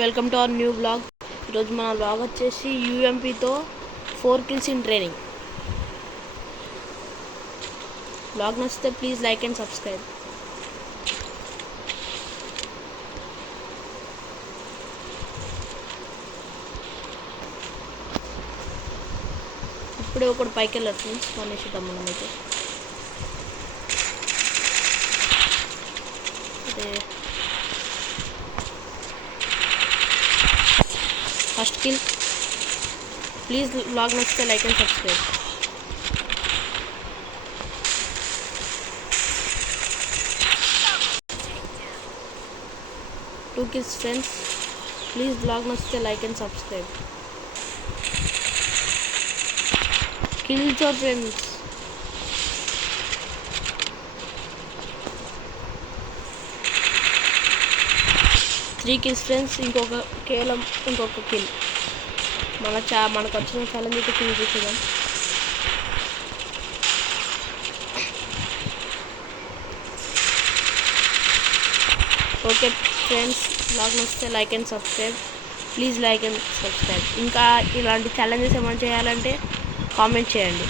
Welcome to our new blog. ఈరోజు మన blog వచ్చేసి యూఎంపీతో 4 kills ఇన్ ట్రైనింగ్. బ్లాగ్ నచ్చితే ప్లీజ్ లైక్ అండ్ సబ్స్క్రైబ్. ఇప్పుడే ఒకటి పైకి వెళ్ళారు ఫ్రెండ్స్, మనేసిద్దాం మనం అయితే. First kill. ప్లీజ్ బ్లాగ్ నచ్చితే like and subscribe. Two kills friends. Please blog నచ్చితే like and subscribe. Kills friends. Three kills friends. కేవలం ఇంకొక కిల్. మనకు వచ్చిన ఛాలెంజ్ అయితే ఫినిష్ చేసేద్దాం. ఓకే ఫ్రెండ్స్, బ్లాగ్ నచ్చితే like and subscribe. Please like and subscribe. ఇంకా ఇలాంటి ఛాలెంజెస్ ఏమైనా చేయాలంటే కామెంట్ చేయండి.